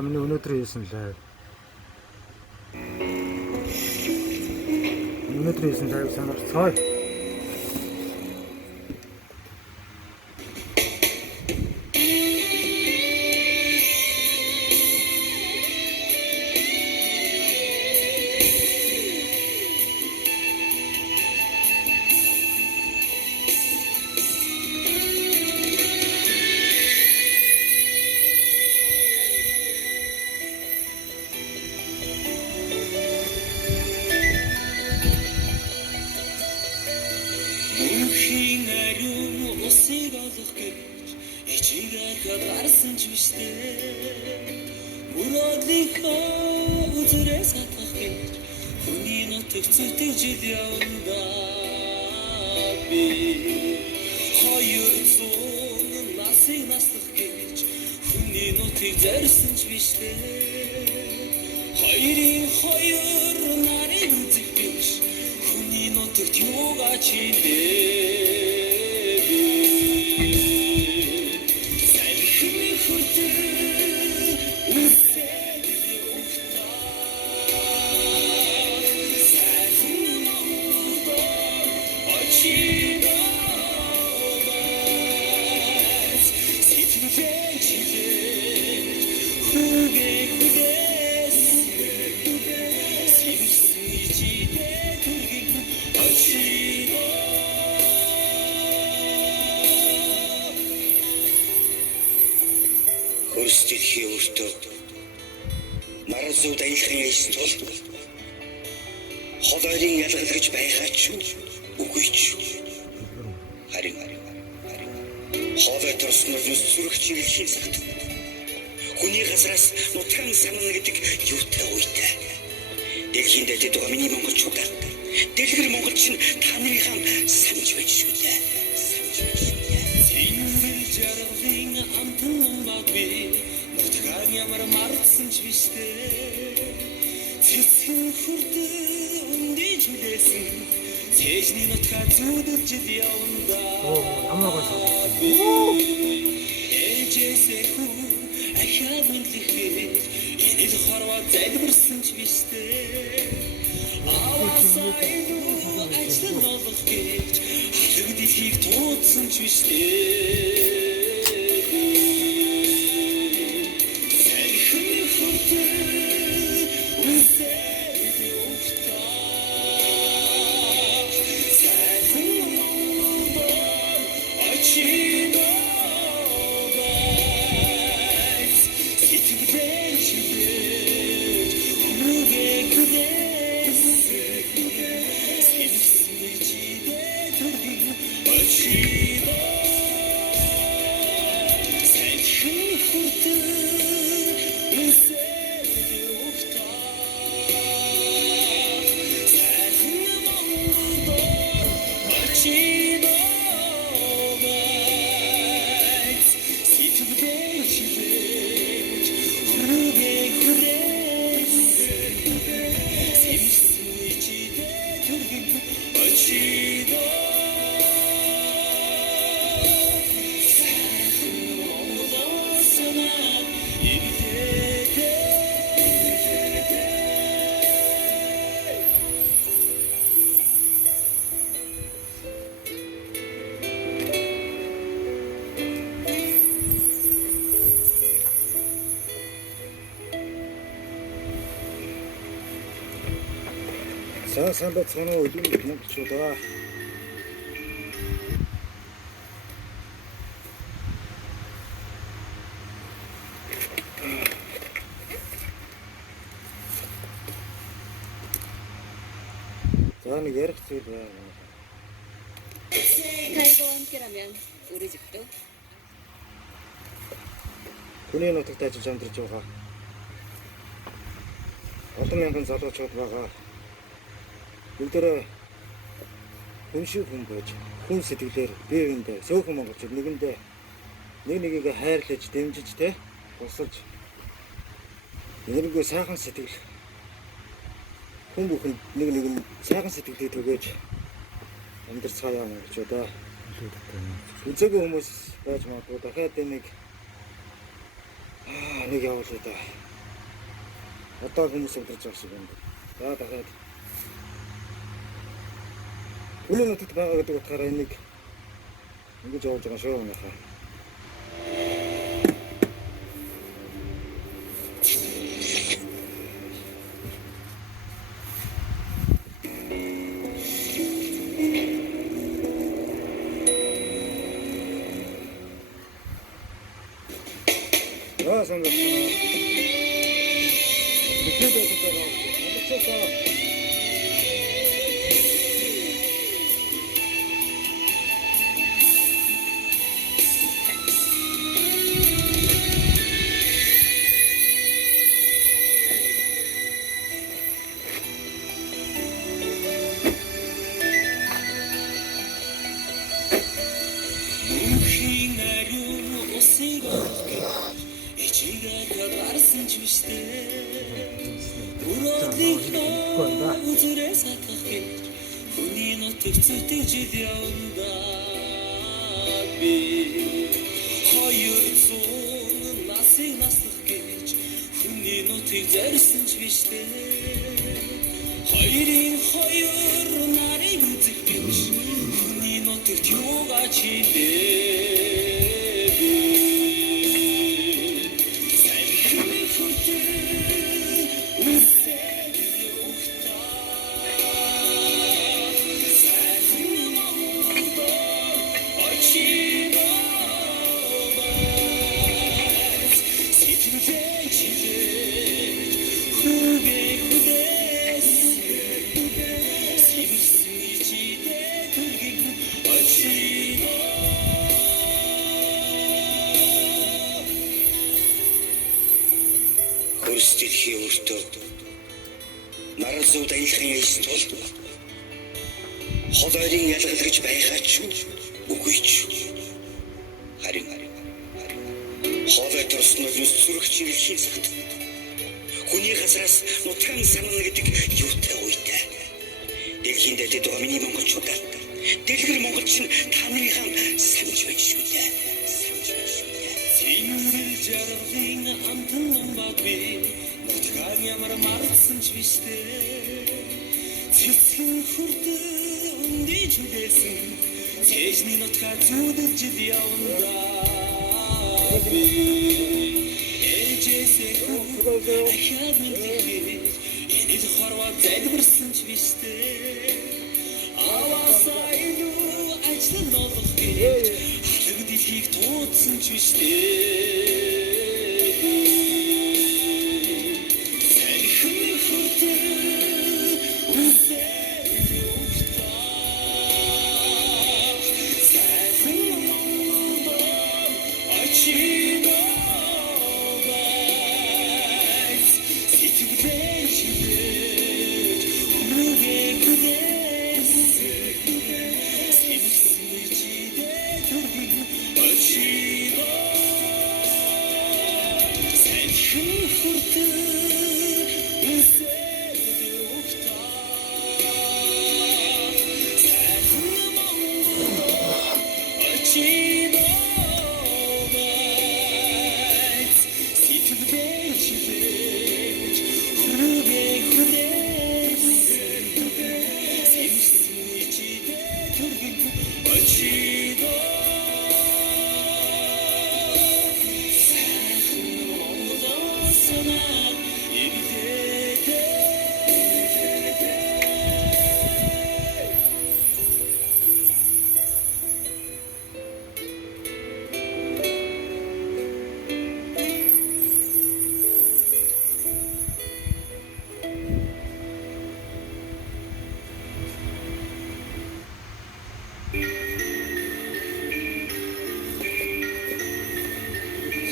Миний өнөөдөр хийсэн лайв. Өнөөдөр хийсэн лайв сонирхцгаая. Сайн бацгаана уу монголчуудаа. За нэг ярих зүйл байна. 살고 함께라면 우리 집도 Хүний нутагт ажиллаж амьдарч байгаа. Олон мянган залуучууд байгаа. Өнөөдөр хүн шиг хүн байж, хүн сэтгэлээр бие биендээ сөөхөн монголчууд нэгэндээ нэг нэгийг хайрлаж, дэмжиж те тусалж энэргүй сайхан сэтгэл хүн бүхэнд нэг нэгэн сайхан сэтгэлийг түгээж амьдарцгаая монголчуудаа. Үзээгүй хүмүүс байж магадгүй дахиад нэг нэг явуулъя да. Одоо хүмүүс өдөрж байгаа шиг юм. За дахиад. Үнэн нутагт байгаа гэдэг утгаараа энийг ингэж явуулж байгаа шүү нөхөө. Я сам Хүний нутаг зүтгэж явна би хоёр зуун насыг наслах гэж хүний нутаг зорьсон ч биш дээ хоёр нарыг үзэх гэж хүний нутагт юугаа чилээ би салхины футер Хөрсдөлхийн өртөө наран зүуд аялахын эс тул холойрын ялгалгаж байхаач үгүй ч харин холой төрснөд нүс зүрх чиглэхийн цагт хүний газраас нутгийн санана гэдэг юутай үйтэй дэлхийн дэдэд байгаа миний монголчуудаа дэлгэр монголчин та нарынхан санаж байж шүү дээ. Жаргалын амтан номбаг би нутгаар ямар марсан ч биштэй цэцгэн хүрдээ өндийж үлээсэн цэжний нутгаар зүудэж явна би ээжээсээ ахаад мэдээ энийг хорвоо залбирсан ч биштэй аваасаа илүү ажлын болох гэж алга дэлхийг туудсан ч биштэй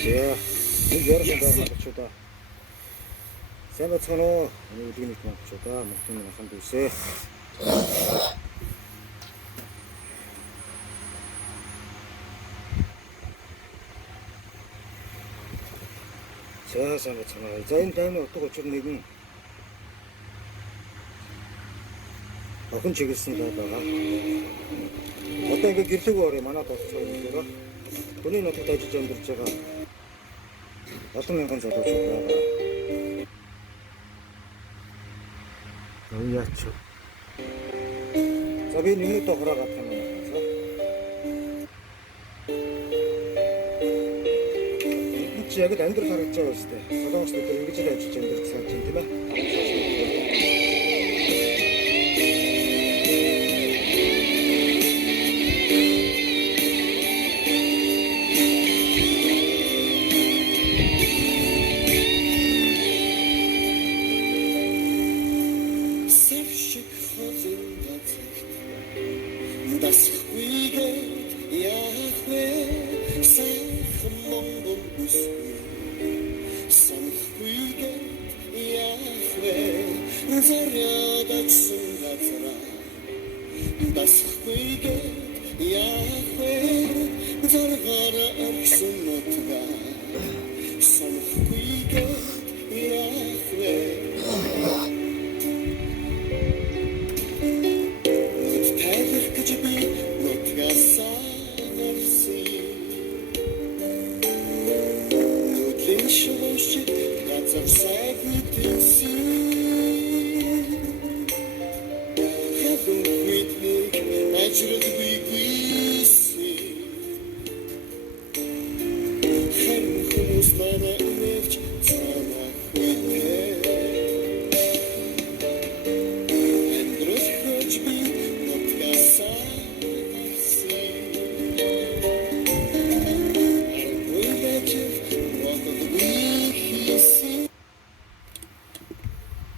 За, нэг ярих юм байна. Сайн бацгаана уу? Нэг үлгэн их монголчуудаа мөнхийн насан дүүсээ. За, сайн бацгаана. За, энэ таймны утга учир нэгэн охин чиглэсэн байгаа. Одоо ингээ гэрлэг орё манад болчихсон юм даа. Хүний нутагт ажиллаж амьдарч байгаа 어떤 мянган залуучууд байгаа. Яач. За би нэгнийдээ хураагаад юм байна. Чи яг л амьдрал харагдаж байгаа шүү дээ. Солонгос бид ингэж л ажиллаж амьдрах гэж байна тийм ээ.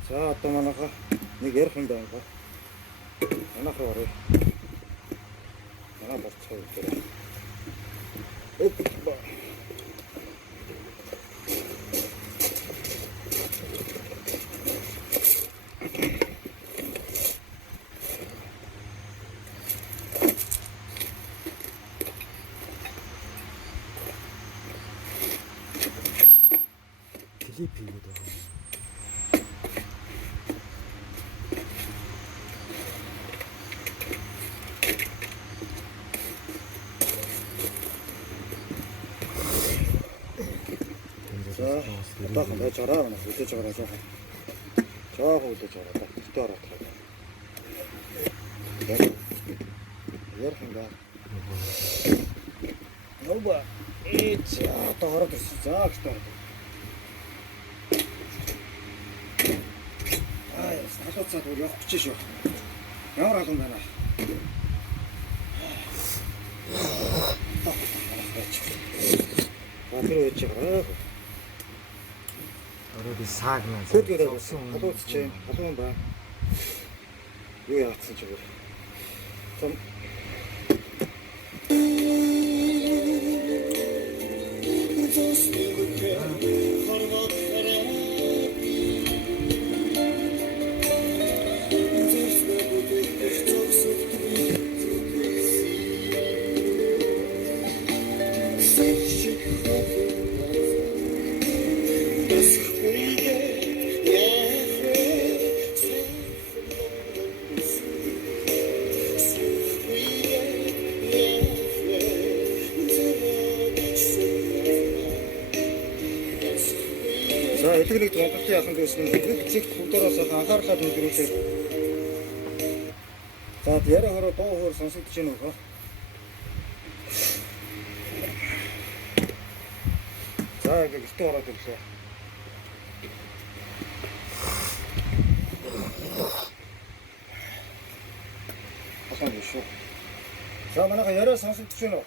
За одоо манайха нэг ярих юм байна. Манайха орё. Манай болцоо үгээр. Опа. Клип хийгээд байгаа. Одоо байж ороо нас үлээж байгаа жоохон. Жоохон үлээж ороо. Тэгтээ ороод байгаа. Ярих юм байна. Нобо одоо ороод ирсэн. За гэхдээ. Салууцаад өөр явах гэж шүү. Ямар алан байна. Тэр үеч байгаа. Ороод сааг маань. Хөдөлгөөр халууц чинь халуун байна. Юу яатсан ч үгүй. Зам За эдгэрийг Монголын яхан дүүсгэн хэцэг бүгдөөс анхаарлаа төвлөрүүлээ. За яриа хороо дуу хоор сонсогдож байна уу? За яг гэртээ ороод ирлээ. Асаа биш үү? За манайха яриа сонсогдож байна уу?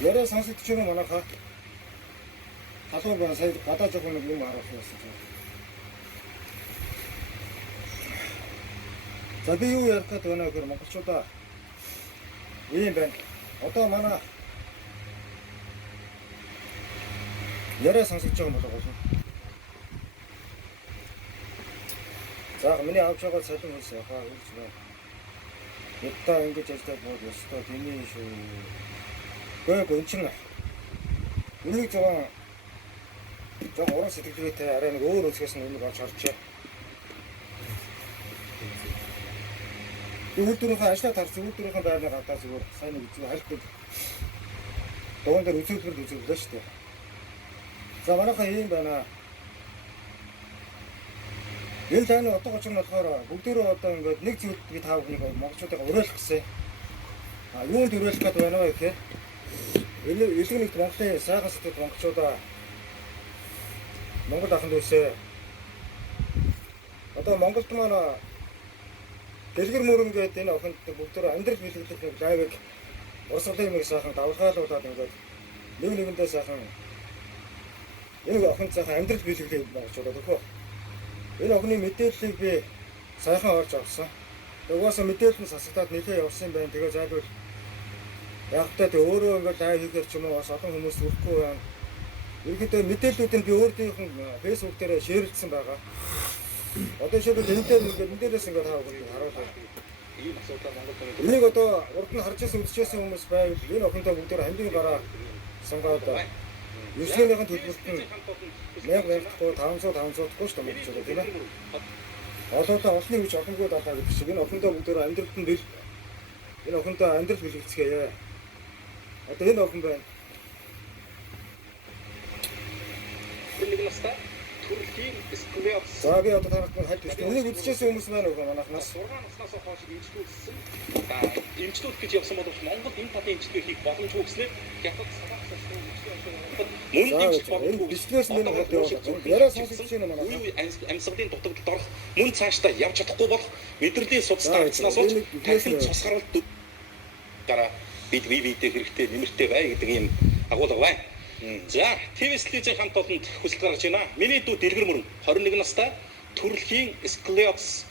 Яриа сонсогдож байна уу манайха? Халуун байна сая гадаа жоохон нэг юм харуулсан байсан. За би юу ярих гэдэг вэ гэхээр монголчуудаа ийм байна. Одоо манай яриа сонсогдож байгаа юм болоо болно. За миний авч байгаа цалин хөлс яхаа үрж байна. Ятта ингэж ажиллаад бод ёстой тэний шүү. Гэхдээ гончин үнийг жоохон уран сэтгэлгээтэй арай нэг өөр өнцгөөс нь үнийг олж харчээ. Үйлдвэрийнхээ ажлаа тарж үйлдвэрийнхээ байрнаа гадаа зүгээр сайн нэг үзүү хальтдаг. Дуун дээр үзүүлбэр үзүүллээ шүү дээ. За манайхаа ийм байна. Энэ таны одоо гоч нь болохоор бүгдээрээ одоо ингээд нэг зүйлд би тав хүнийг монголчуудаа уриалах гэсэн. Юунд уриалах гэдэг байна вэ гэхээр элэг нэгт Монголын сайхан сэтгэл монголчуудаа Монгол ахын дүүсээ одоо Монголд манай дэлгэр мөрөн гэдэг энэ охинд бүгдээрээ амьдрал бэлгэлэх лайвыг урсгалын юмыг сайхан давлгаалуулаад ингээд нэг нэгэндээ сайхан энэ охинд сайхан амьдрал бэлгэлэх монголчуудаа төгөө. Энэ охины мэдээллийг би сайхан орж авсан. Угаасаа мэдээлэл нь сасагдаад нэлээд явсан байна. Тэгээ зайлвал яг та өөрөө ингээд лайв хийхээр ч юм уу бас олон хүмүүс үрхгүй байна. Ерөнхийдөө мэдээллүүдийг би өөрийнхөө фэйсбүүк дээр шеэрлсэн байгаа. Одоо шийдэл энэ дээр ингээд энэ дээрээс ингээд харуулъя. Ийм асуудал Монголд энийг одоо урд нь харж ирсэн үзчихсэн хүмүүс байвал энэ охинтой бүгдээр хамгийн гараа сонгоод Юуснийхэн төлбөрт нь 500 тахгүй шүү дээ гэж тийм ээ. Олоодоо олны хүч олонгүй датаа гэдэг шиг энэ охиндоо бүгдээр амьдралд нь бэл энэ охиндоо амьдрал бэлгэцгээе. Одоо энэ охин байна. Нэг настай төрөлхийн сквер. За би одоо танаас хальт үзсэн. Энийг үзчихсэн хүмүүс байна уу манайхнаас? 6 наснаас хойш имжлүүлсэн. Имжлүүлэх гэж явсан боловч Монгол энэ талын имжлэгийг хийх боломжгүй гэснээр хятад санаах систем мөн имжлэх боломжгүй. Бизнес мэн гэдэг яриа сонсож байна манайх. Амьсгалын дутагдалд орох мөн цаашдаа явж чадахгүй болох мэдрэлийн судас дарагдсанаас болж тархинд цус гаралт дараа бид видео хэрэгтэй нэмэртэй бай гэдэг ийм агуулга байна. За, ТВ-ийн хамт олонд хүсэлт гаргаж байна. Миний дүү дэлгэр мөрөн 21 настай төрөлхийн сколиоз.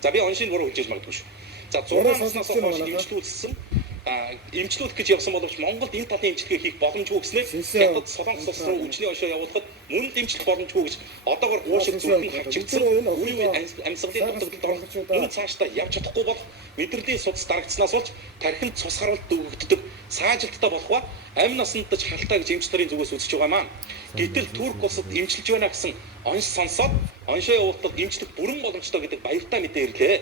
За би оншийн буруу хэлж магадгүй шүү. За 6 наснаас хойш имжлүүлсэн. Имжлүүлэх гэж явсан боловч Монголд энэ талын имжлэгийг хийх боломжгүй гэснээр хятад Солонгос улс руу үжлийн оншоо явуулахад мөн дэмжлэх боломжгүй гэж одоогоор уушиг зөвхөн хавчигдсан. Үгүй амьсгалын дутагдалд орох мөн цаашдаа явж чадахгүй болох мэдрэлийн судас дарагдсанаас болж тархинд цус гаралт өгөгддөг саажилттай болох ба амь насанд ч халтаа гэж эмч нарын зүгээс үзэж байгаа маань. Гэтэл Турк улсад эмчилж байна гэсэн онш сонсоод оншоо явуулахад эмчлэх бүрэн боломжтой гэдэг баяртай мэдээ ирлээ.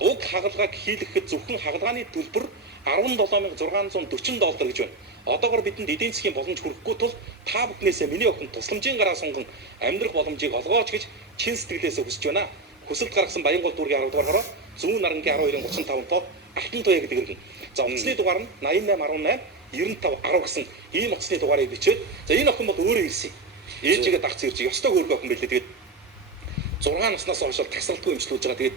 Уг хагалгааг хийлгэхэд зөвхөн хагалгааны төлбөр $17,640 гэж байна. Одоогоор бидэнд эдийн засгийн боломж хүрэхгүй тул та бүхнээсээ миний охин тусламжийн гараа сунган амьдрах боломжийг олгооч гэж чин сэтгэлээсээ хүсэж байна. Хүсэлт гаргасан Баянгол дүүргийн 10 дугаар хороо Зүүн Нарангийн 12:35 тоо Алтан туяа гэдэг иргэн. За утасны дугаар нь 8818 9510 гэсэн ийм утасны дугаарыг бичээд за энэ охин бол өөрөө ирсэн. Ээжигээ дагц ирж ёстой хөөргөө охин байлээ. Тэгээд 6 наснаас хойш тасралтгүй эмчлүүлж байгаа. Тэгээд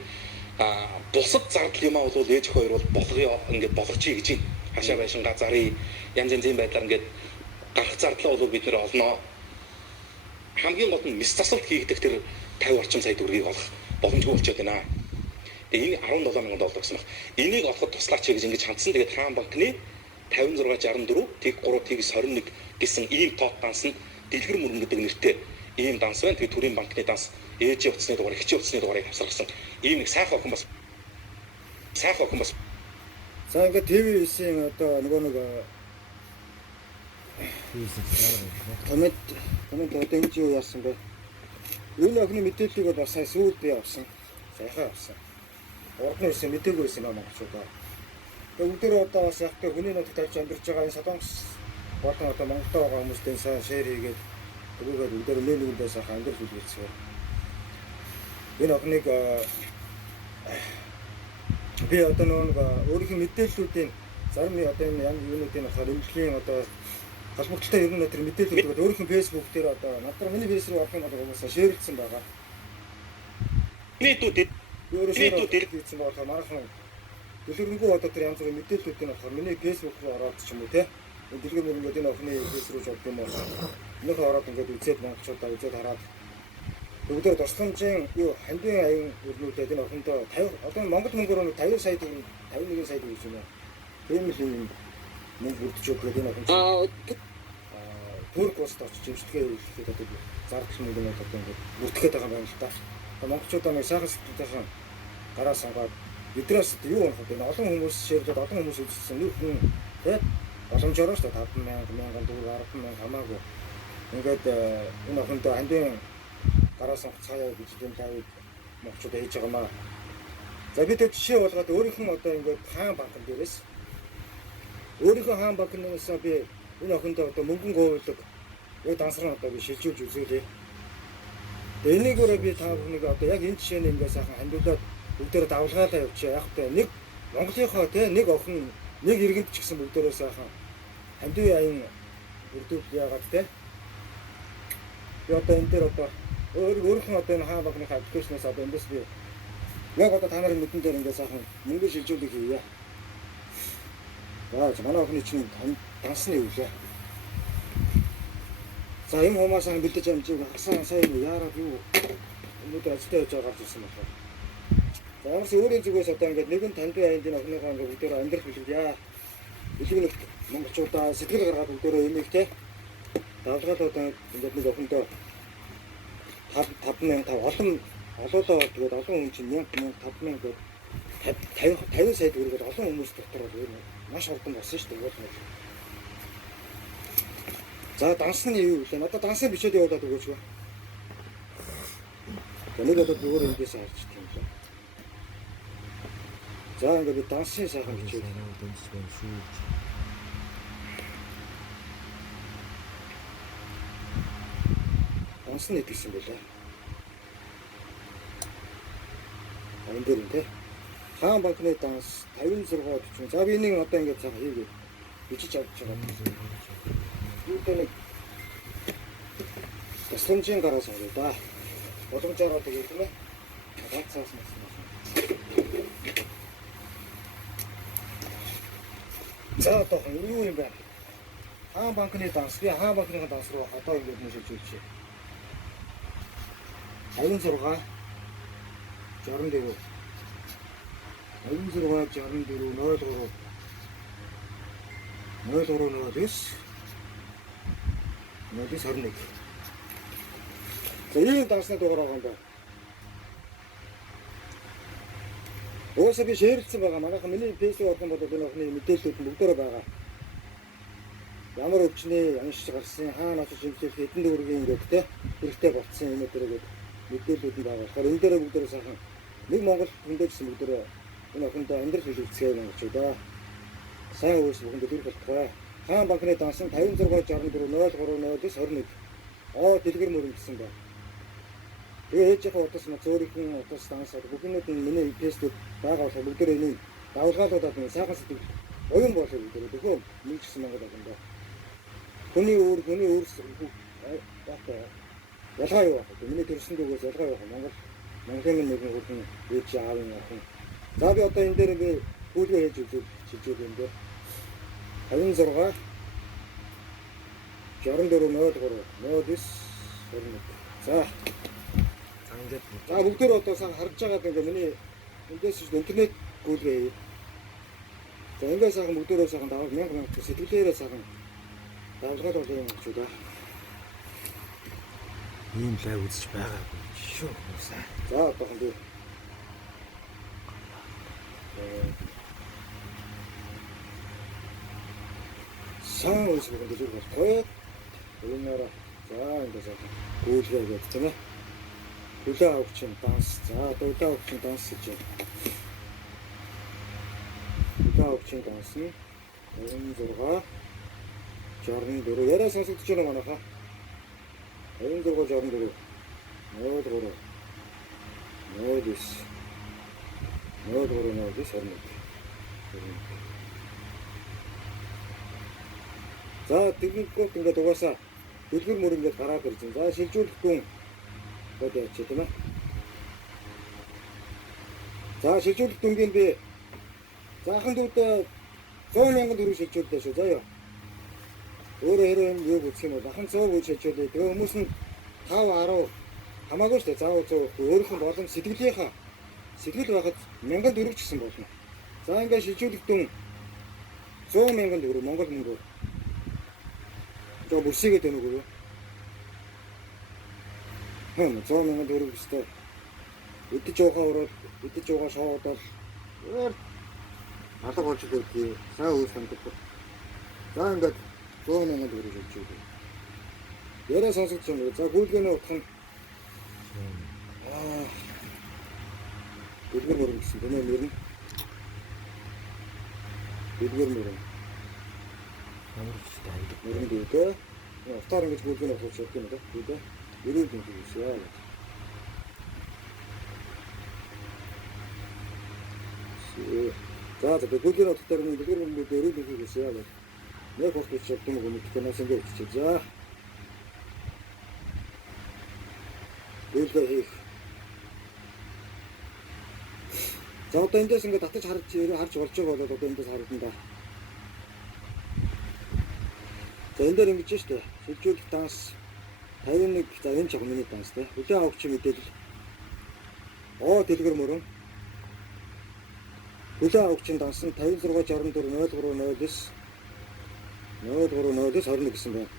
бусад зардал юм аа бол ээж хоёр бол болгоё ингээд болгочихъя гэж байна. Хашаа байшингаа зарыг янз янзын байдлаар ингээд гарах зардлаа бол бид нэр олноо. Хамгийн гол нь мис засалт хийгдэх тэр 50 орчим сая төгрөгийг олох боломжгүй болчиход байна. Тэгээ энэ $17,000 гэсэн баг. Энийг олоход туслаач гэж ингэж хандсан. Тэгээд Хаан банкны 5664 тэг 3 тэгс 21 гэсэн ийм тоот данс нь дэлгэр мөрөн гэдэг нэртэй ийм данс байна. Тэгээд төрийн банкны данс ээжийн утасны дугаар, эхчийн утасны дугаарыг авсарсан. Ийм нэг сайхан охин бас. За ингээд ТV-ийн одоо нөгөө нэг коммент одоо энэ юу яасан бэ? Энэ охины мэдээллийг бол бас сайн сүйд би авсан. Сайхан авсан. Урд нь ирсэн мэдээгүй байсан юм монголчуудаа. Тэгээ өдөр одоо бас яг хүний нутагт тавьж амьдарч байгаа энэ Солонгос болон одоо Монголд байгаа хүмүүстэй сайн шеэр хийгээд өгөөгээд өдөр нэлээдээ сайхан амьдрал үлдээцгээ. Энэ охиныг би одоо нэг өөрийнхөө мэдээллүүдийн зарим одоо энэ юунуудын болохоор эмнэлгийн одоо холбогдлолтой ер нь тэр мэдээллүүд өөрийнхөө фэйсбүүк дээр одоо надад миний фэйсбүүк авах юм бол угаасаа шеэрлсэн байгаа. Өөрөө хийсэн болохоор маргахан дэлгэрэнгүй одоо тэр янз бүрийн мэдээллүүдийн болохоор миний фэйсбүүк руу ороод ч юм уу те дэлгэр мөрөнгөд энэ охины фэйсбүүк руу юм бол өнөөхөө ороод ингээд үзээд монголчуудаа үзээд хараад бүгдээ тусламжийн юу хандын аян өрнүүдэд энэ охиндоо 50 одоо Монгол мөнгөөр 50 сая төгрөг 51 сая төгрөг юм байна. Тийм л юм мөнгө бүрдэж өгөх гэдэг энэ охин. Турк улсад очиж имжлэгээ хийхэд одоо зардал мөнгө нь одоо ингээд бүртгэхэд байгаа юм л та. Монголчуудаа нэг сайхан сэтгэлтэйхэн гараа сангаад бидрээс юу болох вэ? Олон хүмүүс шеэрлээд олон хүмүүс үзсэн нэг хүн тэгээд боломжоор шүү дээ 5,000 төгрөг 10,000 хамаагүй. Ингээд энэ охиндоо хандын гараас цаая гэж энэ тавыг монголчууд хийж байгаа маа. За бид жишээ болгоод өөрийнхөө одоо ингээд хаан банкн дээрээс өөрийнхөө хаан банкнаас би энэ охиндоо одоо мөнгөн гуйлаг яг дансраа одоо би шилжүүлж үзүүлээ. Энийг өөрөө би та бүхнийг одоо яг энэ жишээний ингээд сайхан хандуулаад бүгдээр давлгаалаа явуулчих. Яг тэ нэг Монголынхоо тэ нэг охин нэг иргэнд ч гэсэн бүгдээрээ сайхан хандив аян өрдүүл яагаад тэ. Би одоо энэ дээр одоо өөрийнхөө одоо энэ хаан банкны аппликейшнээс одоо эндээс би яг одоо та нарын мэдэн дээр ингээд сайхан мөнгө шилжүүлэх хийе. За манай охины чинь дансны үлээ. За энэ хүмүүсийн бэлдэж амжиг хасан сайн яарад юу өнөөдөр ажилдаа явж байгаа гэсэн юм байна. За ямар ч өөрийн зүгээс одоо ингээд нэгэн танд аянд энэ охиныхаа ингээд бүгдээр амьдрах билээ. Илгэнэх монголчуудаа сэтгэл гаргаад бүгдээрээ энийг те давлгаалаад ингээд нэг охиндоо 5,000 олон олоолоо тэгээд олон хүн чинь 1,000 5,000 гээд 50 сая төгрөг олон хүмүүс дотор бол маш хурдан болсон шүү дээ. За дансны юу вэ? Надад дансны бичээд явуулаад өгөөч ба. Нэг удаа зүгээр эндээс харж тийм л. За ингээд би дансны сайхан бичээд дансны гэсэн байлаа. Энэ дээр нэ хаан банкны данс 56 40. За би энийг одоо ингээд цаага хийгээд бичиж авч байгаа. Үүтэй тасламжийн гараа сая да. Боломжоор тэгээд нэ ганцаас масан. За одоо юу юм бэ? Хаан банкны данс би хаан банкны данс руу одоо ингээд нөшөжүүлчихье. 56 64 21. За ийм дансны дугаар байгаа юм байна. Уусаа би шеэрлсэн байгаа. Манайхан миний фэйсбүүк орхон бодоод энэ охины мэдээллүүд нь бүгдээрээ байгаа. Ямар өвчнээ аншиж гарсан, хаана очиж шимжлэх хэдэн төгрөгийн ингээд те хэрэгтэй болцсон юм дээрээ мэдээллүүд нь байгаа. Тэгэхээр энэ дээрээ бүгдээрээ сайхан нэг Монгол хүндээжсэн бүгдээрээ энэ охиндоо амьдрал хэлэлцгээе юм гэж да. Сайн үйлс бүхэнд дөрөв болтгоо. Хаан банкны дансан 5664030921 дэлгэр мөрөн гэсэн байна. Тэгээ ээж яг утас мацөөрийн утас дансаад бүхнүүд нь миний фэйсбүүк байгаа болохоор бүгдээ энийг давлгаалуудаад нэг сайхан сэтгэл оюун болоо бүгдээ дөхөө нэгсэн Монгол байна. Хүний өөр ялгаа юу вэ? Миний төрсөн дүүгээс ялгаа юу вэ? Монголын нэг хүн ээж аав юм охин. За би одоо энэ дээр би бүлгээ хийж үзүүлж юм дээр 56 6403 За ингээд бүгдээр одоо сан харж байгаад ингээ миний эндээс интернет бүлгээ. За ингээ сайхан бүгдээрээ сайхан 1000 сэтгэлээрээ сайхан давлгаад болох юм ч удаа. ийм лайв үзэж байгаагүй шүү. За одоо хандив. Сайн үс бүгд л болтой. Өнөөрөө за ингээд сайхан гүйлгээ гэж тийм ээ. Хүлээ авчин данс. За хүлээ авчин данс гэж байна. Хүлээ авчин данс нь 56 64 яриа сонсогдож байна манайхаа. 56 64 За тэгвэл ингээд угаасаа дэлгэр мөр ингээд гараад ирж байна. За шилжүүлэхгүй бод яач тийм ээ. За шилжүүлэх дүнгийн би заахан дүүтэй 100,000 төгрөг шилжүүлдэ шүү. За яа. Өөрөө хэрэг юу гэх юм бол ахын 100 гэж шилжүүлээ. Тэгээ хүмүүс нь 5 10 хамаагүй шүү дээ. Заавал 100 өөрийнх нь болон сэтгэл байхад 1000 төгрөг ч гэсэн болно. За ингээд шилжүүлэх дүн 100,000 төгрөг Монгол мөнгөөр. За бүрсийгээд байна уу? 100,000 төгрөг өстой. Идэж уугаа ороод идэж уугаа шоуд бол алга болж өгдөө. Сайн үйл ханддаг. За ингээд 100,000 төгрөг өгч үү. Яриа сонсогдож байна. За гүйлгээний утга нь Дэлгэр мөрөн гэсэн тийм ээ нэр нь. Дэлгэр мөрөн. Ямар ч танд. Мөрөн дүүтэй. Утгаар ингэж бүлгэн авах шиг юм да. Дүүтэй. Ерөөл юм шиг яа. За бүлгэн авахтаар нь дэлгэр мөрөн дээр ерөөл юм шиг яа. Нэг хурц шиг юм уу мэдхэнээс ингэж чи. За. Дэлгэр хийх. За одоо эндээс ингээд татаж харж болж байгаа бол одоо эндээс харагдана да. За энэ дээр ингэж штэ. Шилжүүлэх данс 51 за энэ ч яг миний данс те. Хүлэн авахч мэдээлэл. Дэлгэр мөрөн. Хүлэн авахчийн данс нь 5664 0309 21 гэсэн байна.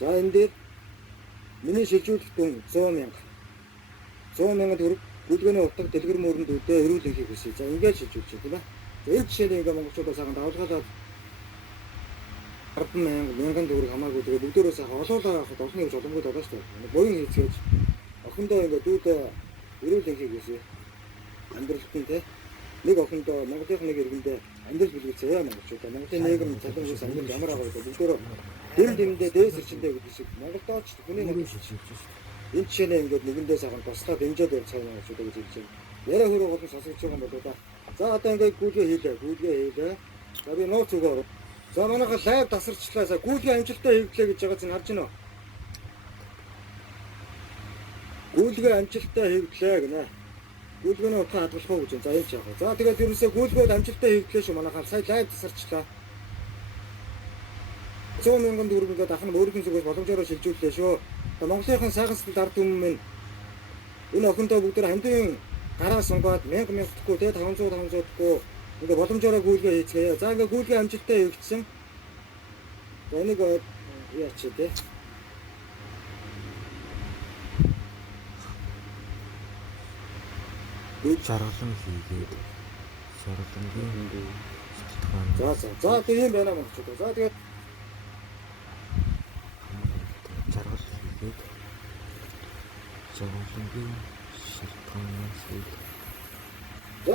За энэ дээр миний шилжүүлэх дүн 100,000. 100,000 төгрөг бүлгээний утга дэлгэр мөрөнд үүдээ эрүүл хийх гэсэн. За ингээд шилжүүлж байна тийм ээ. За энэ жишээний ингээ монголчуудаас хаан давлгаалаад 10,000 төгрөг хамаагүй тэгээ бүгдээрээ сайхан олоолаа явахад олон юм боломжтой байгаа шүү дээ. Буян хийцгээж охиндоо ингээ дүүдээ эрүүл хийх гэсэн. Амьдралт нь тийм нэг охиндоо Монголын нэг иргэндээ амьдрал билгэцээ монголчуудаа. Монголын нийгэм цалинжуулсан амьдрал ямар байгаа вэ? Бүгдээрээ дэм дэмдээ дээс ирчэндээ гэдэг шиг Монголдооч хүний нэг шилжүүлж шүү. энэ жишээний ингээд нэгэндээ сайхан туслаад дэмжээд явах цаана гэж хэлж байна. Яриа хөрөө болон сонсогч байгаа юм болоо да. За одоо ингээд гүйлгээ хийлээ. За би нууц өгөө. За манайха лайв тасарчлаа. За гүйлгээ амжилттай хийглээ гэж байгаа чинь харж байна уу? Гүйлгээ амжилттай хийглээ гэнэ. Гүйлгээний утга хадгалах уу гэж байна. За энэ ч яах вэ? За тэгээд ерөөсөө гүйлгээд амжилттай хийглээ шүү. Манайха сая лайв тасарчлаа. 100,000 төгрөг ингээд ахна өөрийн зүгээс боломжоор шилжүүллээ шүү. Монголынхан сайхан сэтгэл ард түмэн минь энэ охиндоо бүгд хамтын гараа сонгоод 1000 гэхгүй те 500 гэхгүй ингээ боломжоор гүйлгээ хийцгээе. За ингээ гүйлгээ амжилттай хийгдсэн. За энийг яач те. Жаргалан хийгээд сорилонгийн шалтгаан. За тийм байна монголчууд. За тэгээд жаргал хийгээд жаргалангийн шалтгаанаас за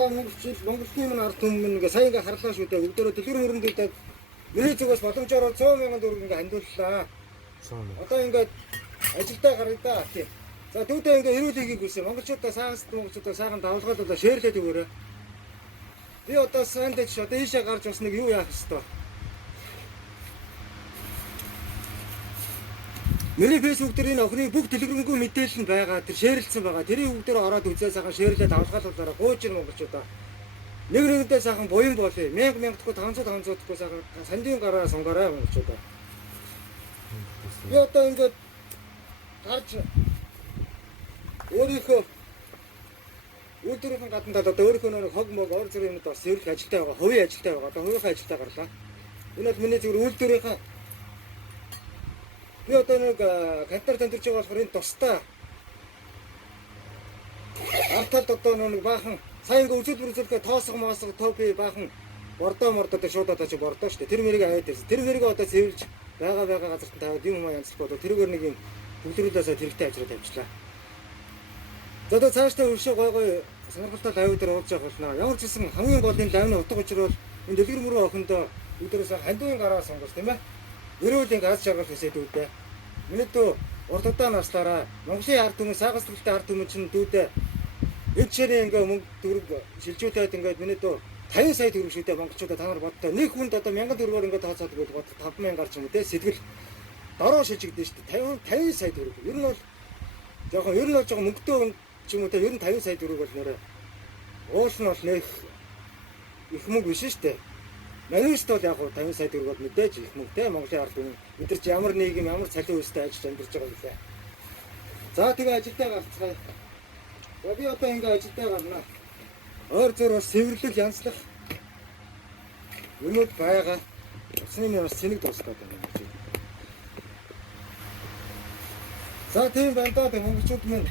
Монголын минь ард түмэн ингээ сайн ингээ харлаа шүү дээ. Бүгдөө дэлгэр мөрөнд гэдэг миний зүгээс боломжоор 100,000 төгрөг ингээ хандууллаа. Одоо ингээ ажилдаа гараа да тийм. За дүүдээ ингээ эрүүл хийгийг хүсээ. Монголчуудаа сайхан давлгаалуулаа шеэрлээд өгөөрэй. Би одоо сандэж одоо ийшээ гарч бас нэг юу яах ёстой. Миний фэйсбүүк дээр энэ охины бүх дэлгэрэнгүй мэдээлэл нь байгаа. Тэр шеэрлсэн байгаа. Тэрийн бүгдээр ороод үзээ сайхан шеэрлээд давлгаалуулаарай. Гууж ир монголчуудаа. Нэг нэгэндээ сайхан буян болъё. 1000 гэхгүй 500 гэхгүй сайхан сандын гараа сонгоорой монголчуудаа. Би одоо ингээд гарч өөрийнхөө үйлдвэрийн гадна талаад өөрийнхөө нэг хог мог ор зэрэг юмд бас сэрэл ажилтай байгаа. Хувийн ажилтай байгаа. Одоо хувийнхаа ажилтай гарлаа. Энэ бол миний зүгээр үйлдвэрийн би одоо нэг кантар тандирч байгаа болохоор энэ тустай арталд одоо нэг баахан сайн ингээ үзүүлбэрзүүлэхэ тоосго топи баахан бордоо дээр шууд одоо чи бордоо штэ тэр мэрийг аваад ирсэн. Тэр мэрийг одоо цэвэрлж байгаа газарт нь тавиад юм янзлах одоо тэрүүгээр нэг юм төвлөрүүлээсээ тэрэгтэй авчраад тавьчлаа. За одоо цаашдаа өршөө гой сонирхолтой лайв дээр уулзж явах болно. Ямар ч гэсэн хамгийн гол энэ лайвны утга учир бол энэ дэлгэр мөрөө охиндоо өдөрөөс хандуун гараа сонгож тийм ээ. Ерөөлийн газ жаргал хийсэд үүдээ. Миний дүү урд удаа наслаараа Монголын ард түмэн сайхан сэтгэлтэй ард түмэн чинь дүүдээ энэ чирээ ингээ мөнгө төгрөг шилжүүлээд ингээд миний дүү 50 сая төгрөг шүдэ монголчуудаа та нар бодтоо нэг хүнд одоо 1000 төгрөгөөр ингээ тооцоод гээд бод 5000 гарч юм уу те сэтгэл дороо шижигдэн шүү дээ 50 сая төгрөг. Ер нь бол жоохон мөнгөтэй ч юм уу те ер нь 50 сая төгрөг бол нэрэ уул нь бол нэх их мөнгө биш шүү дээ. Манайд бол яг 50 сая төгрөг бол мэдээж их мөнгө те Монголын ард түмэн бид нар ч ямар нийгэм ямар цалин үйлстэй ажиллаж амьдарч байгаа юм бэ. За тэгээ ажилдаа гарцгаая. За би одоо ингээ ажилдаа гарнаа. Өөр зөр бас сэвэрлэл янзлах юмуд байгаа. Усны нь бас цэник дуусгаад байна. За тийм байна даа монголчууд минь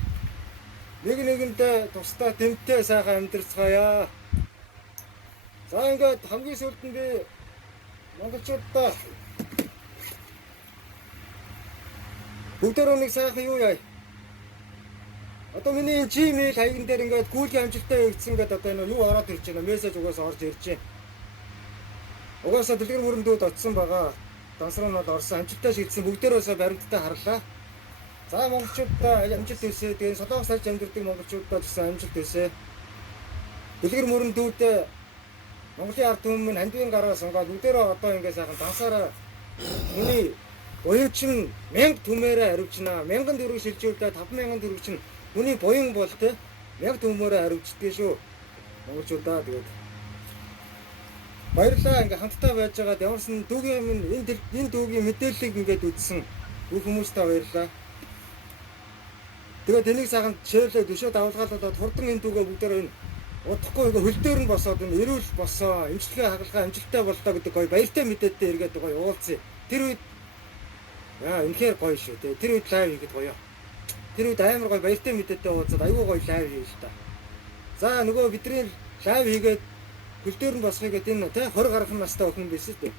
нэг нэгэндээ тусдаа тэмтэй сайхан амьдарцгаая. За ингээд хамгийн сүүлд нь би монголчуудаа бүгдөө нэг сайхан юу яа. Одоо миний энэ Gmail хаягн дээр ингээд Google амжилттай хийгдсэн гэдэг одоо энэ юу ороод ирж байна. Мессеж угаасаа орж ирж байна. Угаасаа дэлгэр мөрөндүүд очсон байгаа. Дансруу нь бол орсон амжилттай шийдсэн бүгдээрөөсөө баримттай харлаа. За монголчуудаа амжилт хүсье. Тэгээд Солонгос харж амьдардаг монголчуудаа гэсэн амжилт хүсье. Дэлгэр мөрөндүүд Монголын ард түмэн минь хандивын гараа сонгоод бүгдээрээ одоо ингээд сайхан дансаараа миний буянчин 1000 түмээрээ хариуцна. 1000 төгрөг шилжүүлдэ 5000 төгрөг чинь хүний буян бол те 1000 түмээрээ хариуцдгийг шүү. Монголчуудаа тэгээд баярлалаа ингээд хамтдаа байж байгаад ямарсан дүүгийн минь энэ дүүгийн мэдээллийг ингээд үзсэн бүх хүмүүстээ баярлалаа. Тэгээд энийг сайхан шеэрлээ төшөө давалгаалаад хурдан энэ дүүгээ бүгдээрээ энэ удахгүй ингээ хөл дээр нь босоод энэ эрүүл босоо эмчилгээ хагалгаа амжилттай боллоо гэдэг гоё баяртай мэдээтэй эргээд гоё уулзъя. Тэр үед яа үнэхээр гоё шүү те. Тэр үед лайв хийгээд гоё. Тэр үед амар гоё баяртай мэдээтэй уулзаад аюу гоё лайв хийж та. За нөгөө бидний лайв хийгээд хөл дээр нь босхыг гэдэг энэ те 20 гаруй настай охин байсан шүү дээ.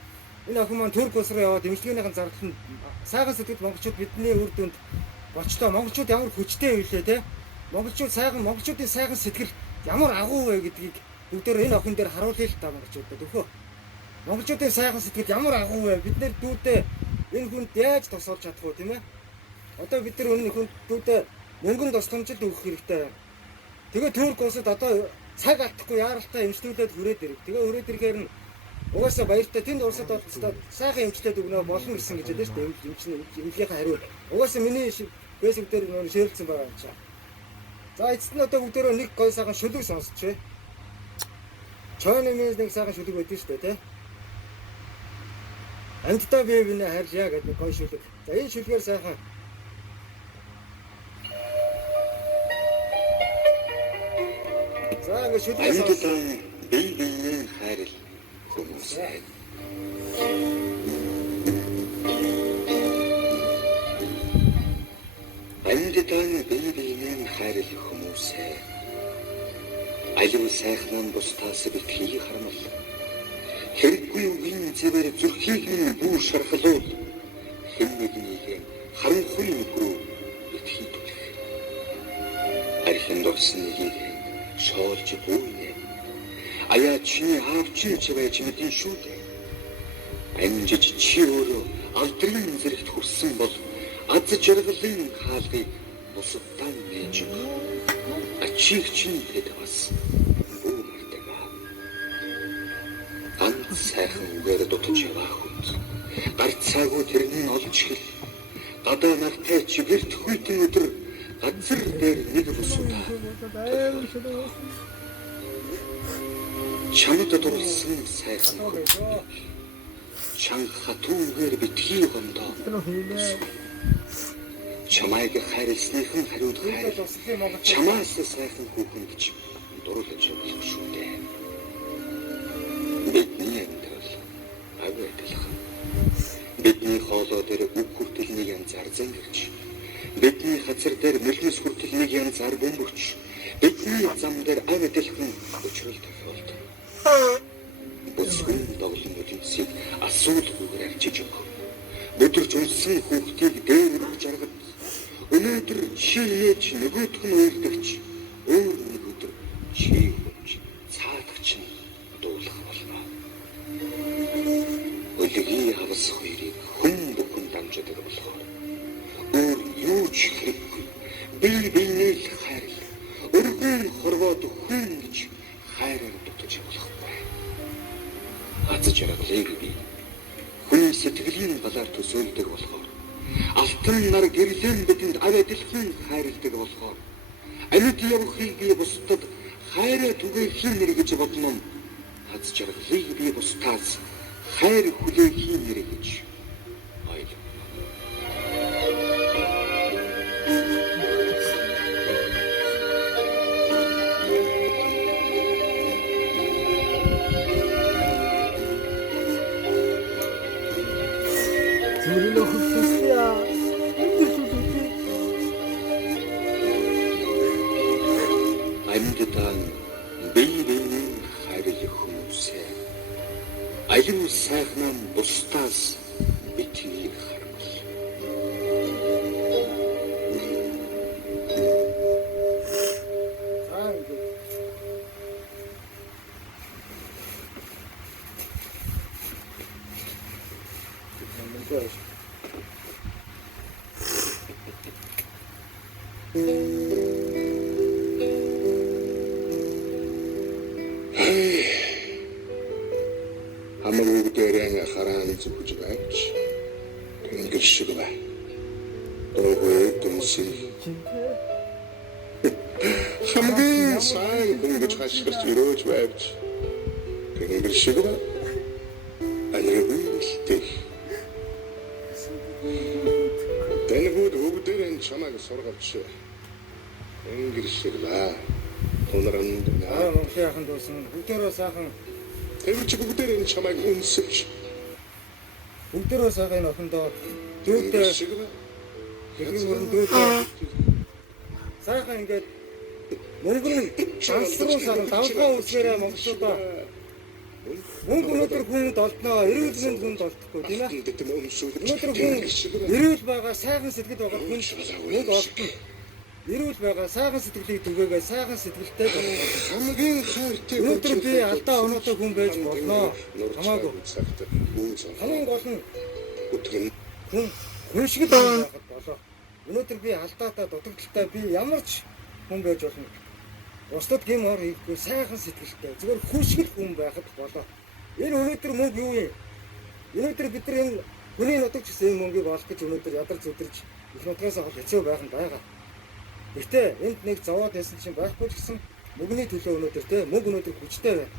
Энэ охин маань Турк улс руу яваад эмчилгээнийхэн зардал нь сайхан сэтгэл монголчууд бидний үр дүнд болчтой монголчууд ямар хүчтэй байлээ те. Монголчуудын сайхан сэтгэл ямар агуу вэ гэдгийг бүгдээр энэ охин дээр харуулъя л та монголчуудад өөхөө. Монголчуудын сайхан сэтгэл ямар агуу вэ? Бид нэр дүүдээ энэ хүнд яаж тусалж чадах вэ тийм ээ? Одоо бид нар өнөө хүнд дүүдээ мөнгөн тусламжлалт өгөх хэрэгтэй. Тэгээ Турк улсад одоо цаг алдахгүй яаралтай эмчтүүлээд хүрээд ирэх. Тэгээ хүрээд ирэхээр нь угаасаа баяртай тэнд улсад бол сайхан эмчлээд өгнө болно гэсэн гэж хэлсэн шүү дээ. Эмчнийхээ хариу. Угаасаа миний фэйсбүүк дээр нөр шеэрлсэн байгаа юм чаа. За эцэст нь одоо бүгдөө нэг гой сайхан шүлэг сонсчээ. Чойны нэг сайхан шүлэг байдсан шүү дээ тий. Амттай бие биенээ хайрлаа гэдэг гой шүлэг. За энэ шүлгээр сайхан за ингэ шүлгээ Амьтдаа бие биенээ хайрл хүмүүс. Амьтдаа бие биенээ хайрл хүмүүс. Аюул сайхан бусдаас битгий харамл. Хэрэггүй үгийн зэвэр зүрхийг нь бүү шархлуул. Хэн нэгнийг харанхуй нүрүү битгий түлх. Архинд орсон нэгийг шоолж бүүнэ. Аяа чиний аав чи байж мэдэн шүү дээ. Амжиж чи өөрөө алдрын зэрэгт хүрсэн бол аз жаргалын хаалгыг бусдаа нээж ачиг чинь тэд бас бүү мартага. Ганц сайхан үгээр дутаж яваа хүнд гарцаагүй тэрний олж хэл гадаа нартай чигэрт хүйтэн өдөр газар дээр нэг бусудаа чамд дурлсан сайхан чанга хатуугаар битгий гондоо чамайг хайрлсныхан хариуд хайр чамаас сайхан хүүхэн гэж дурлаж явах шүү дээ. Бидний амьдрал агуулгах. Бидний хоолой дээр үг хүртэл нэг янз зар зангирч бидний хазар дээр мөлнөс хүртэл нэг янз зар бөмбөгч бидний зам дээр агуулгах өчрөл тохиолд. Бүсгэн доглон үлэмсийг асуудалгүйгээр арчиж өгөх. Өдөрж унсан хүүхдийг дээврэх жаргал. Өнөөдөр чи ээж нөгөөх нь уйлдагч. Өөр нэг өдөр чи хүч цаадагч нь дуулах болно. Өлөгийн хавс хоёрыг хүн бүхэн дамждаг болохоор өөр юу ч хэрэггүй. Бие биенээ л хайр. Өргөн хорвоод хүн гэж хайраар дутаж болохгүй. Аз жаргалыг би хүний сэтгэлийн галаар төсөөлдөг болохоор алтан нар гэрлэн бидэнд авэдэлхэн хайрладаг болохоор амьд явахыг би бусдад хайраа түгээхийн нэр гэж бодно. Аз жаргалыг би бусдаас хайр хүлээхийн нэр гэж ойлов. Амьдтан бие биенээ хайрлах хүмүүсээ аюул сайхан бусдаас битгий харамл. Хамаг дээрээ харааны зүгж байж тэнгэр шиг бай. Өвөө дүнсий. Хамгийн сайн ингэж хашгирч өрөөж байвч тэнгэр шиг бай. Анирвэлтэй. Тэнэгүүд өвдөрэн чамайг сургавч. Тэнгэр шиг бай. Тунран Аа Монголын дуусан бүгдээрээ сайхан тэрч бүгдээрээ чамайг үнсэлж бүгдээрээ сайхан охиндоо дүүтэй тэнгэр шиг бай. гэрийн өрн дүүтэй сайхан ингээд Монголын ансруу сайхан давлгаа үсгээрээ монголчуудаа мөнгө өнөөдөр хүнд олдноо, эрүүл мэнд хүнд олдохгүй тийм ээ. Өнөөдөр хүн эрүүл байгаа, сайхан сэтгэл байгаа хүн мөнгө олдно. Эрүүл байгаа, сайхан сэтгэлийг түгээгээ, сайхан сэтгэлтэй болох. Хамгийн хайртай Өнөөдөр би алдаа оноотой хүн байж болно. Хамаагүй. Хамгийн гол нь өтгөн хүн шиг л байхад болоо. Өнөөдөр би алдаатай дутагдaltaй би ямар ч хүн байж болно. Бусдад гэм ор хийхгүй сайхан сэтгэлтэй. Зүгээр хүн шиг л хүн байхад болоо. Энэ өнөөдөр мөнгө юу юм? Өнөөдөр бид нар энэ хүний нутагч гэсэн энэ мөнгийг олох гэж өнөөдөр ядарч өдөрж их нутгаас авах хэцүү байх нь байгаа. Гэхдээ энд нэг зовоод байсан чинь байхгүй ч гэсэн мөнгөний төлөө өнөөдөр те мөнгө өнөөдөр хүчтэй байна.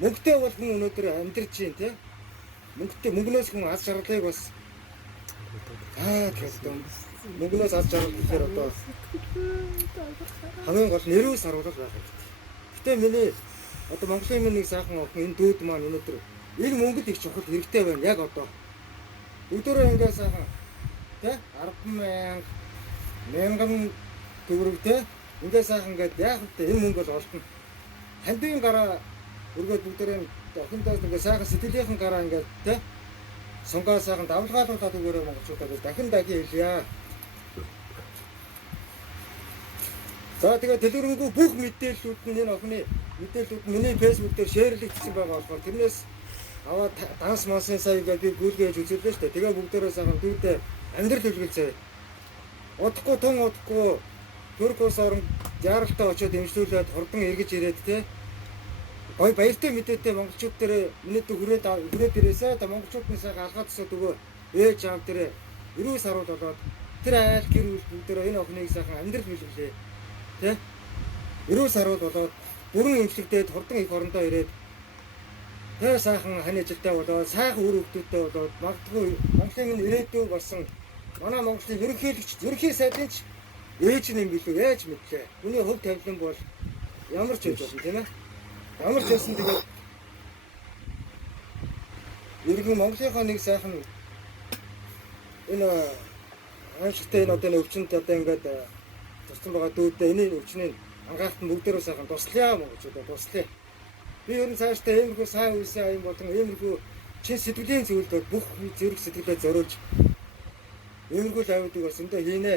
Мөнгөтэй бол хүн өнөөдөр амьдрж чинь те. Мөнгнөөс хүн аз жаргалыг бас гэдэг. Мөнгнөөс аз жаргал гэхээр одоо хамгийн гол нь нэрвс харуулах байх хэрэгтэй. Гэтэ миний одоо Монголын нэг сайхан охин энэ дүүд маань өнөөдөр энэ мөнгөд их чухал хэрэгтэй байна яг одоо. Өдөрөө ингээ сайхан те 10,000 төгрөг те ингээ сайхан ингээд яг л энэ мөнгө бол олдно. Хандын гараа өргөд бүгдээрээ охиндоо ингээ сайхан сэтгэлийнхэн гараа ингээд те сонгоо сайхан давлгаалуулаад өгөөрэй монголчуудаа гэж дахин хэлье. За тэгээ дэлгэрэнгүй бүх мэдээллүүд нь энэ охины мэдээллүүд миний фэйсбүүк дээр шеэрлэгдсэн байгаа болохоор тэрнээс аваад данс монсын сая гэж би гүйлгээж үзүүллээ шүү дээ. Тэгээ бүгдээрээ сайхан дүүдээ амьдрал хэлгэлцээ. Удахгүй тун удахгүй Турк улс орн яаралтай очиод эмчлүүлээд хордон эргэж ирээд те гой баяртай мэдээтэй монголчууд дээр минийд хүрээд ирээсээ та монголчуудын сайхан алгаад өсөд өгөө ээж аав дээр эрүүл саруул болоод тэр айл гэр бүл бүгдээрээ энэ охиныг сайхан амьдрал хэлгэлээ. Тэ? Эрүүл саруул болоод бүрэн эмчлэгдээд хордон их орондоо ирээд тэр сайхан хань ажилтай болоод сайхан үр хөвгтүүдтэй болоод магадгүй Монголын ирээдүй болсон манай Монголын ерөнхий сайдын ээж нэм билүү яаж мэдлээ. Хүний хөв тавилан бол ямар ч байж болно тийм ээ. Ямар ч байсан тэгээд ерөнхий Монголынхаа нэг сайхан энэ аашигтай энэ одоо өвчнөд одоо ингээд туссан байгаа дүүдээ энэ өвчнийг анхааралт нь бүгдээрээ сайхан туслая монголчуудаа туслая. Би ер нь цаашдаа иймэрхүү сайн үйлсийн аян болон иймэрхүү чин сэтгэлийн зөвлөлд бүх зэрэг сэтгэлээ зориулж иймэрхүү лавуудыг бас өндөө хийнэ.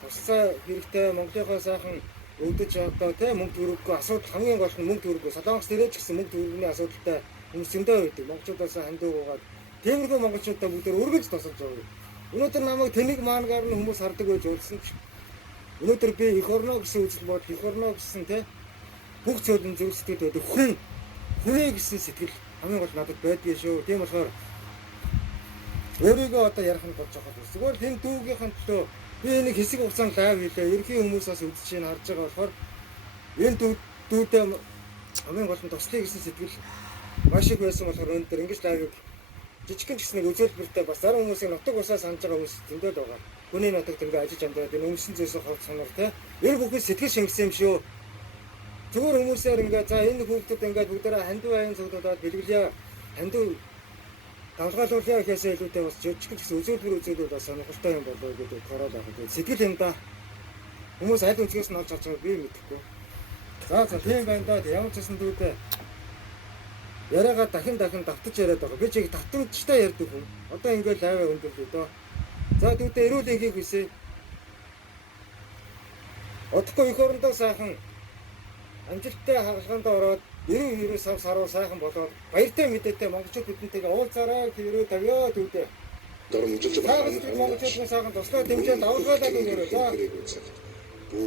Тусцаа хэрэгтэй Монголынхаа сайхан өвдөж одоо тийм мөнгө төгрөггүй асуудал хамгийн гол нь мөнгө төгрөггүй. Солонгос дээрээ ч гэсэн мөнгө төгрөгний асуудалтай хүмүүс өндөө байдаг. Монголчуудаас хандуугаад тиймэрхүү монголчуудаа бүгдээр өргөж тусалж байгаа. Өнөөдөр намайг тэнэг маангаар нь хүмүүс хардаг байж уулсан ч өнөөдөр би их орно гэсэн үзэл бодол их орно гэсэн тийм бүх зүйлэн зөв сэтгэл байдаг. Хүнээ гэсэн сэтгэл хамгийн гол надад байдгийг шүү. Тийм болохоор өөрийгөө одоо ярих нь болж байгаа. Зүгээр тэн дүүгийнхэн төлөө би нэг хэсэг хугацаанд лайв хийлээ. Ерөнхий хүмүүсээс үзэж чинь харж байгаа болохоор энэ дүүдээ хамгийн гол нь туслая гэсэн сэтгэл маш их байсан болохоор өнөөдөр ингэж лайвыг жижигхэн ч гэсэн нэг үзүүлбэртэй бас зарим хүмүүсийн нутаг усаас хандж байгаа хүмүүс зөндөл байгаа. Хүний нутагт ингээ ажиж амжаад энэ өмсөн зөөсөө хавц сонор те. Энэ бүхэн сэтгэл шингэсэн юм шүү. Зүгээр хүмүүсээр ингээ за энэ хүүхдүүд ингээ бүгдээрээ хандив аян цуглуулад бэлгэлээ. Хандив давлгаалуулъя гэхээсээ илүүтэй бас жижигхэн ч гэсэн үзүүлбэр бас сонирхолтой юм болов гэдэг тороол авах гэдэг сэтгэл юм да. Хүмүүс аль үнцгээс нь олж харж байгааг би мэдэхгүй. За тийм байна да. Ямар ч гэсэн дүүдээ яриагаа дахин давтаж яриад байгаа. Би чиг татамжтай ярьдаг хүн. Одоо ингээ лайваа өндөрлөө дөө. За дүүдээ эрүүл энхийг хүсье. Одохгүй их орондоо сайхан амжилттай хаалганд ороод 99 саруу сайхан болоод баяртай мэдээтэй монголчууд бидэнтэйгээ уулзаарай хэрэг тавьё дүүдээ. дор мөжөлж Та бүхэн монголчуудын сайхан туслаа дэмжээ давалгаалаад өгөөрэй. За. байгаа.